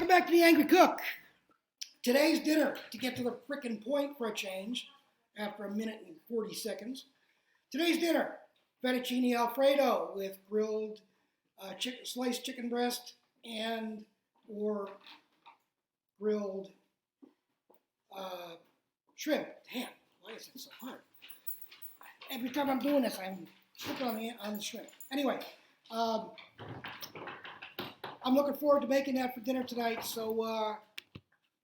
Welcome back to the Angry Cook. Today's dinner, to get to the frickin' point for a change, after a minute and 40 seconds. Today's dinner, Fetticini Alfredo with grilled sliced chicken breast and or grilled shrimp. Damn, why is it so hard? Every time I'm doing this, I'm cooking on the shrimp. Anyway, I'm looking forward to making that for dinner tonight, so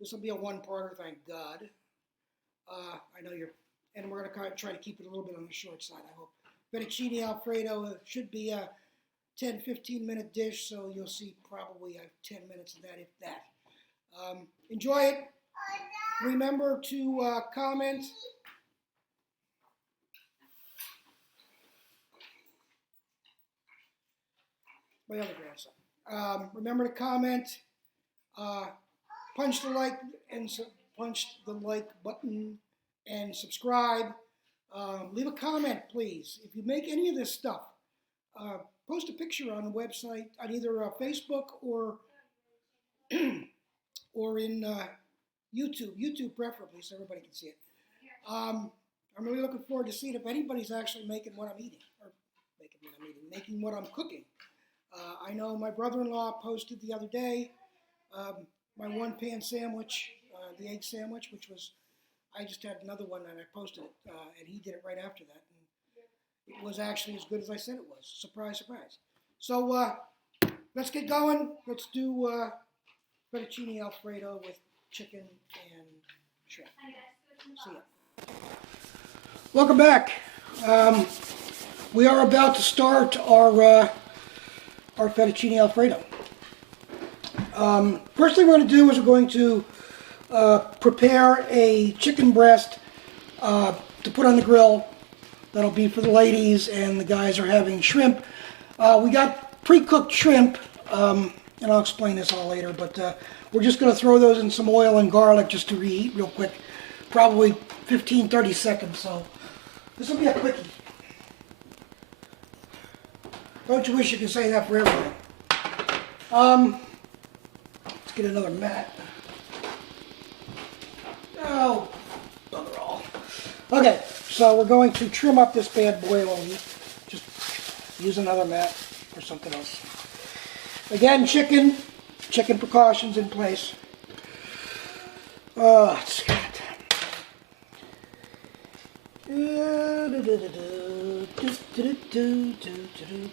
this will be a one-parter, thank God. I know and we're going to try to keep it a little bit on the short side, I hope. Fetticini Alfredo should be a 10-15 minute dish, so you'll see probably 10 minutes of that, if that. Enjoy it. Remember to comment. My other grandson. Remember to comment, punch the like button, and subscribe. Leave a comment, please. If you make any of this stuff, post a picture on the website on either Facebook or or in YouTube preferably, so everybody can see it. I'm really looking forward to seeing if anybody's actually making what I'm eating, or making what I'm cooking. I know my brother-in-law posted the other day my one-pan sandwich, the egg sandwich, which was, I just had another one and I posted it, and he did it right after that. And it was actually as good as I said it was. Surprise, surprise. So let's get going. Let's do fettuccine Alfredo with chicken and shrimp. See ya. Welcome back. We are about to start our fettuccine Alfredo. First thing we're going to do is we're going to prepare a chicken breast to put on the grill. That'll be for the ladies, and the guys are having shrimp. We got pre-cooked shrimp, and I'll explain this all later, but we're just going to throw those in some oil and garlic just to reheat real quick, probably 15-30 seconds, so this will be a quickie. Don't you wish you could say that for everything? Let's get another mat. Oh, bugger all. Okay, so we're going to trim up this bad boy. We'll just use another mat or something else. Again, chicken precautions in place. Let's get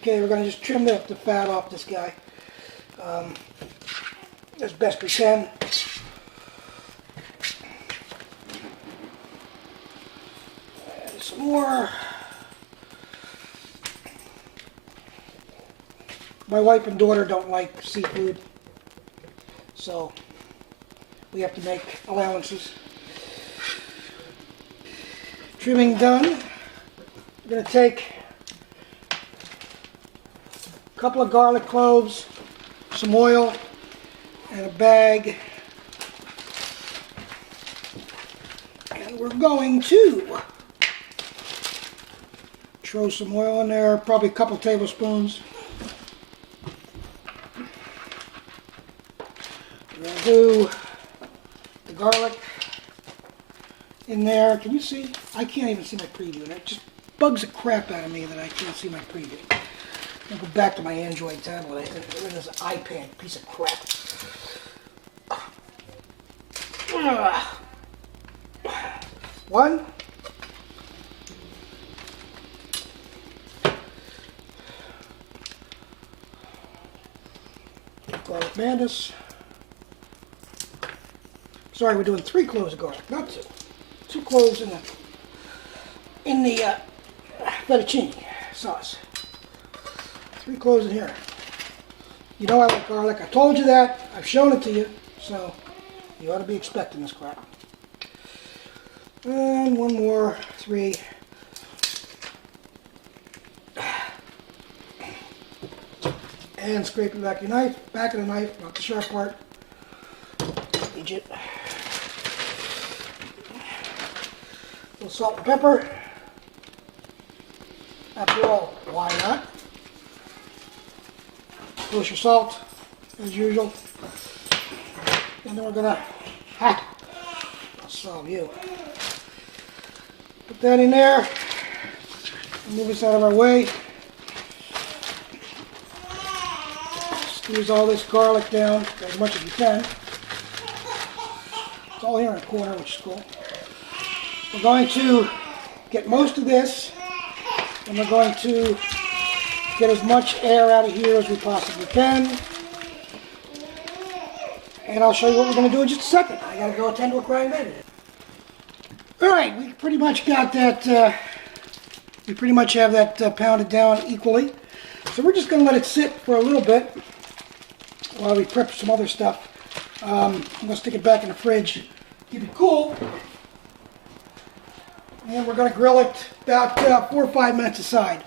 Okay, we're going to just trim the fat off this guy as best we can. And some more. My wife and daughter don't like seafood, so we have to make allowances. Trimming done. I'm going to take a couple of garlic cloves, some oil, and a bag. And we're going to throw some oil in there, probably a couple tablespoons. We're going to do the garlic in there. Can you see? I can't even see my preview. It just bugs the crap out of me that I can't see my preview. I'll go back to my Android tablet. Look at this iPad piece of crap. One. Garlic mandis. Sorry, we're doing 3 cloves of garlic, not 2. 2 cloves in the fettuccine sauce. 3 cloves in here. You know I like garlic. I told you that. I've shown it to you, so you ought to be expecting this crap. And one more, 3. And scrape it back of the knife, not the sharp part. Egypt. A little salt and pepper. After all, why not? Of course, your salt, as usual. And then we're gonna, I'll solve you. Put that in there. Move this out of our way. Squeeze all this garlic down as much as you can. It's all here in the corner, which is cool. We're going to get most of this, and we're going to get as much air out of here as we possibly can. And I'll show you what we're going to do in just a second. I got to go attend to a crying baby. Alright, we pretty much got that, we pretty much have that pounded down equally. So we're just going to let it sit for a little bit while we prep some other stuff. I'm going to stick it back in the fridge, keep it cool. And we're going to grill it about 4 or 5 minutes aside.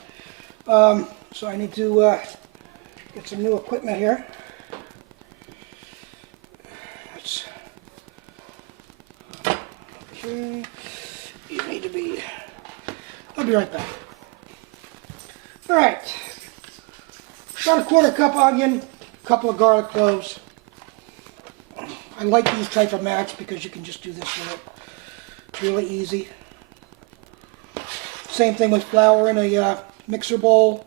So I need to get some new equipment here. Okay. You need to be... I'll be right back. Alright. About a 1/4 cup onion, a couple of garlic cloves. I like these type of mats because you can just do this with it. It's really easy. Same thing with flour in a mixer bowl.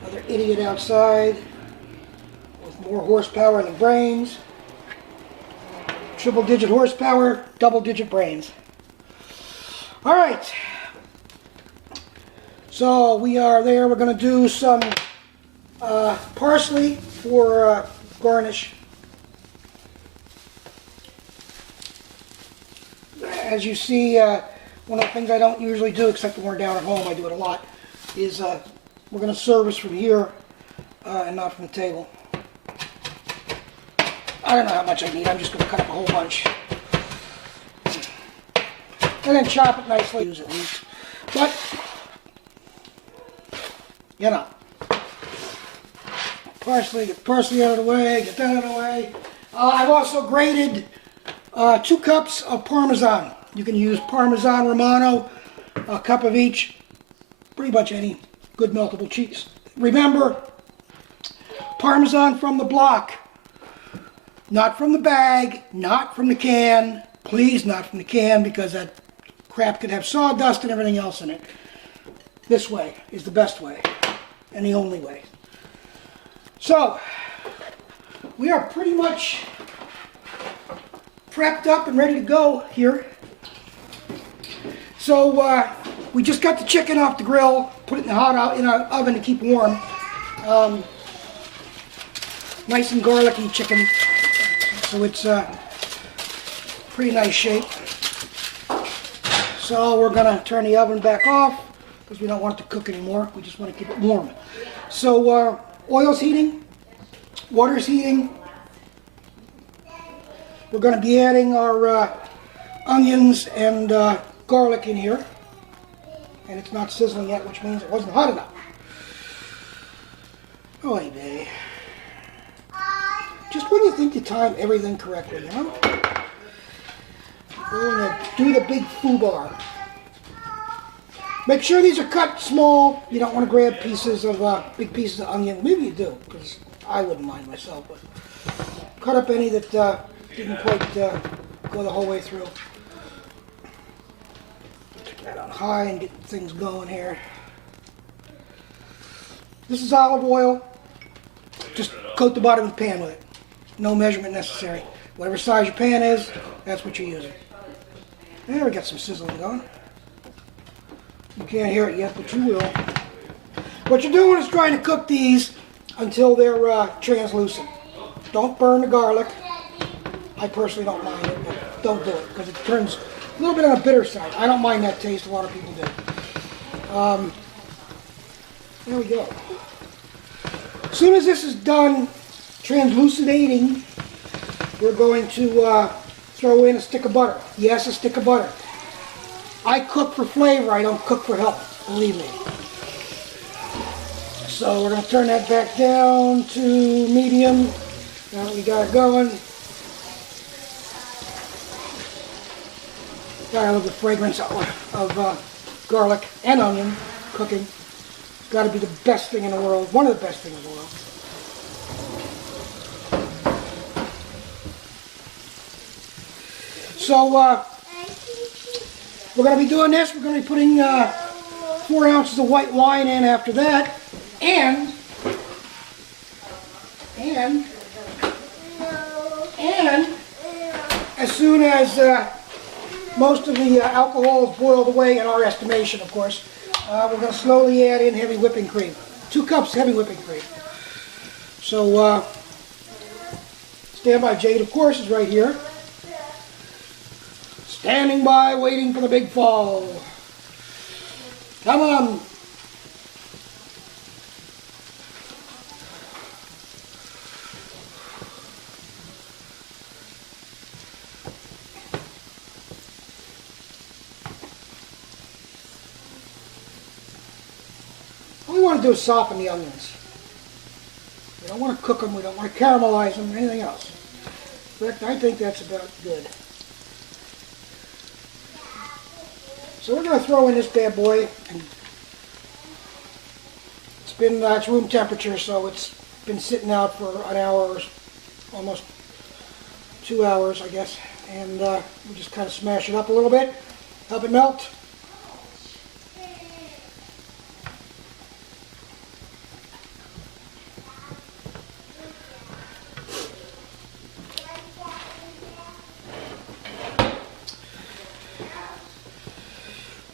Another idiot outside with more horsepower than brains. Triple-digit horsepower, double-digit brains. All right. So we are there. We're going to do some parsley for garnish. As you see, one of the things I don't usually do, except when we're down at home, I do it a lot, is we're going to service from here and not from the table. I don't know how much I need. I'm just going to cut up a whole bunch. And then chop it nicely, use at least. But, you know, get parsley out of the way, get that out of the way. I've also grated 2 cups of Parmesan. You can use Parmesan Romano, a cup of each, pretty much any good meltable cheese. Remember, Parmesan from the block, not from the bag, not from the can. Please, not from the can, because that crap could have sawdust and everything else in it. This way is the best way, and the only way. So, we are pretty much prepped up and ready to go here. So, we just got the chicken off the grill, put it in the in our oven to keep warm. Nice and garlicky chicken, so it's pretty nice shape. So we're going to turn the oven back off because we don't want it to cook anymore. We just want to keep it warm. So oil's heating, water's heating. We're going to be adding our onions and garlic in here. And it's not sizzling yet, which means it wasn't hot enough. Oy vey. Just when you think you time everything correctly, you know? We're going to do the big foobar. Make sure these are cut small. You don't want to grab pieces of big pieces of onion. Maybe you do, because I wouldn't mind myself. But cut up any that didn't quite go the whole way through. Take that on high and get things going here. This is olive oil. Just coat the bottom of the pan with it. No measurement necessary. Whatever size your pan is, that's what you're using. There, we got some sizzling going. You can't hear it yet, but you will. What you're doing is trying to cook these until they're translucent. Don't burn the garlic. I personally don't mind it, but don't do it because it turns a little bit on the bitter side. I don't mind that taste. A lot of people do. There we go. As soon as this is done translucidating, we're going to throw in a stick of butter. Yes, a stick of butter. I cook for flavor, I don't cook for health, believe me. So we're going to turn that back down to medium. Now that we got it going. I love the fragrance of garlic and onion cooking. It's got to be the best thing in the world, one of the best things in the world. So we're going to be doing this. We're going to be putting 4 ounces of white wine in after that, and as soon as most of the alcohol is boiled away, in our estimation, of course, we're going to slowly add in heavy whipping cream. 2 cups heavy whipping cream. So standby Jade, of course, is right here. Standing by, waiting for the big fall. Come on. All we want to do is soften the onions. We don't want to cook them, we don't want to caramelize them, or anything else. But I think that's about good. So we're going to throw in this bad boy. It's room temperature, so it's been sitting out for an hour, or almost 2 hours, I guess. And we'll just kind of smash it up a little bit, help it melt.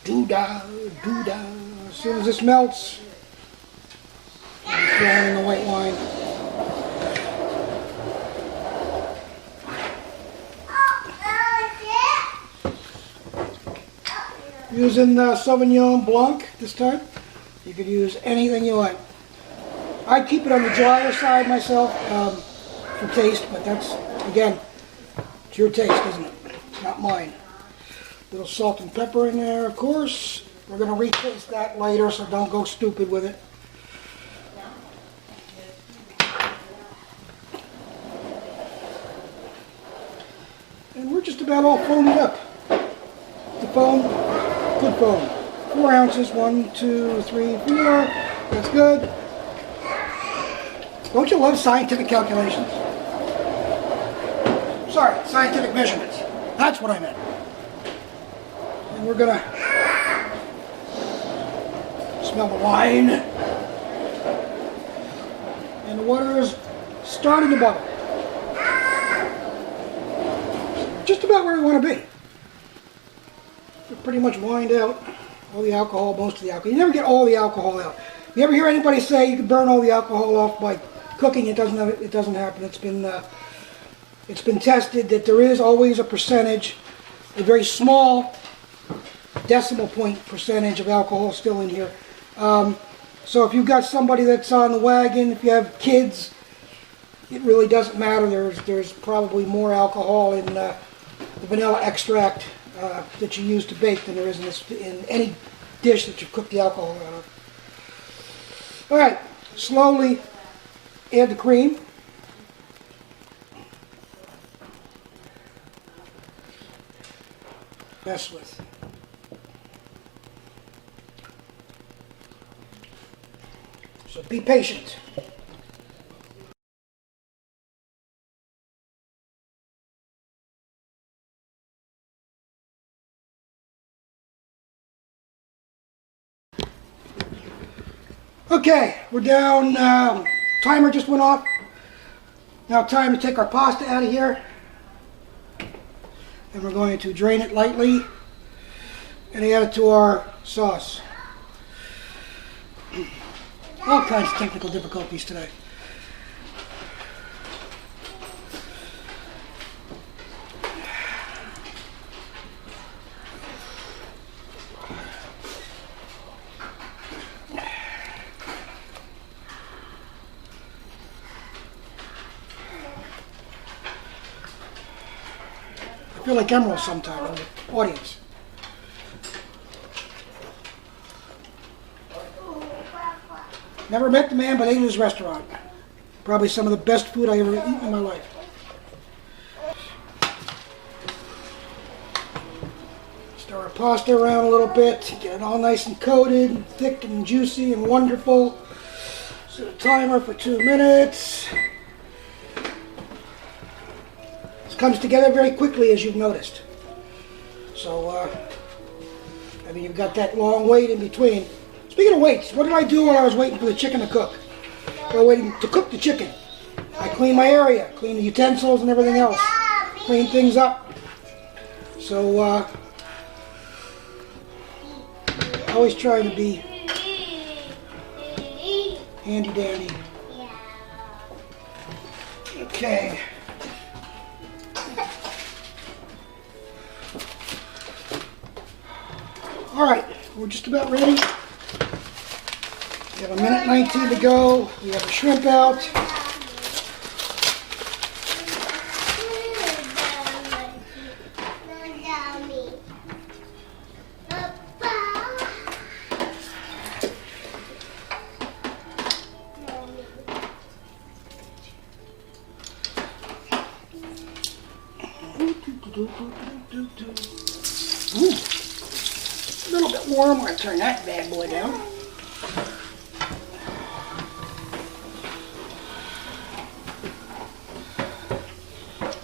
Doo-dah, doo-dah. As soon as this melts, I'm throwing in the white wine. Using the Sauvignon Blanc this time. You could use anything you want. I keep it on the drier side myself for taste, but that's, again, it's your taste, isn't it? It's not mine. Little salt and pepper in there, of course. We're going to retaste that later, so don't go stupid with it. And we're just about all foamed up. The foam, good foam. 4 ounces, 1, 2, 3, 4. That's good. Don't you love scientific calculations? Sorry, scientific measurements. That's what I meant. And we're gonna smell the wine. And the water is starting to bubble. Just about where we want to be. We're pretty much wined out all the alcohol, most of the alcohol. You never get all the alcohol out. You ever hear anybody say you can burn all the alcohol off by cooking? It doesn't happen. It's been tested that there is always a percentage, a very small decimal point percentage of alcohol still in here. So if you've got somebody that's on the wagon, if you have kids, it really doesn't matter. There's probably more alcohol in the vanilla extract that you use to bake than there is in any dish that you cook the alcohol out of. All right, slowly add the cream. Mess with. So be patient. Okay, we're down. Timer just went off. Now time to take our pasta out of here. And we're going to drain it lightly and add it to our sauce. All kinds of technical difficulties today. I feel like Emerald sometimes in the audience. Never met the man, but ate at his restaurant. Probably some of the best food I ever eaten in my life. Stir our pasta around a little bit, get it all nice and coated, and thick and juicy and wonderful. Set a timer for 2 minutes. This comes together very quickly, as you've noticed. So, I mean, you've got that long wait in between. Speaking of waits, what did I do while I was waiting for the chicken to cook? While waiting to cook the chicken, I cleaned my area, cleaned the utensils and everything else, cleaned things up. So, always trying to be handy dandy. Okay. All right, we're just about ready. We have 1:19 to go. We have the shrimp out. Ooh, a little bit warm. I'm going to turn that bad boy down.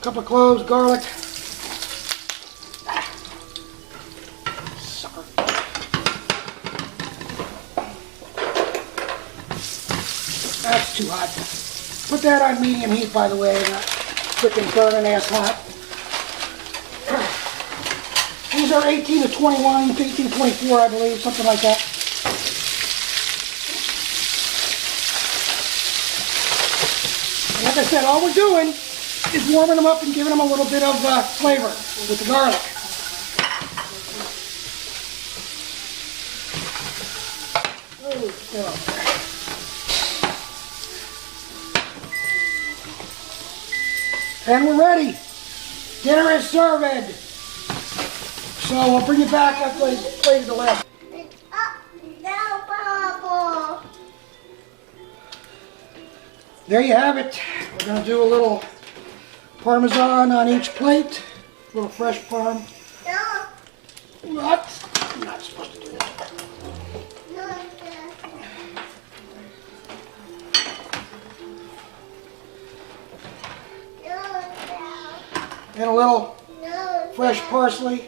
Couple of cloves, garlic. Sorry. That's too hot. Put that on medium heat, by the way, not freaking burning ass hot. These are 18 to 21, 18 to 24, I believe, something like that. And like I said, all we're doing is warming them up and giving them a little bit of flavor with the garlic. Oh, stay up there. And we're ready. Dinner is served. So I'll bring you back after I play the left. There you have it. We're going to do a little Parmesan on each plate. A little fresh Parm. What? I'm not supposed to do that. And a little fresh parsley.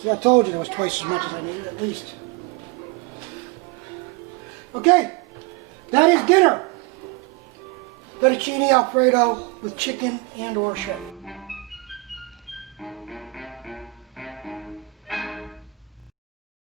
See, I told you there was twice as much as I needed, at least. Okay, that is dinner. Fetticini Alfredo with chicken and or shrimp.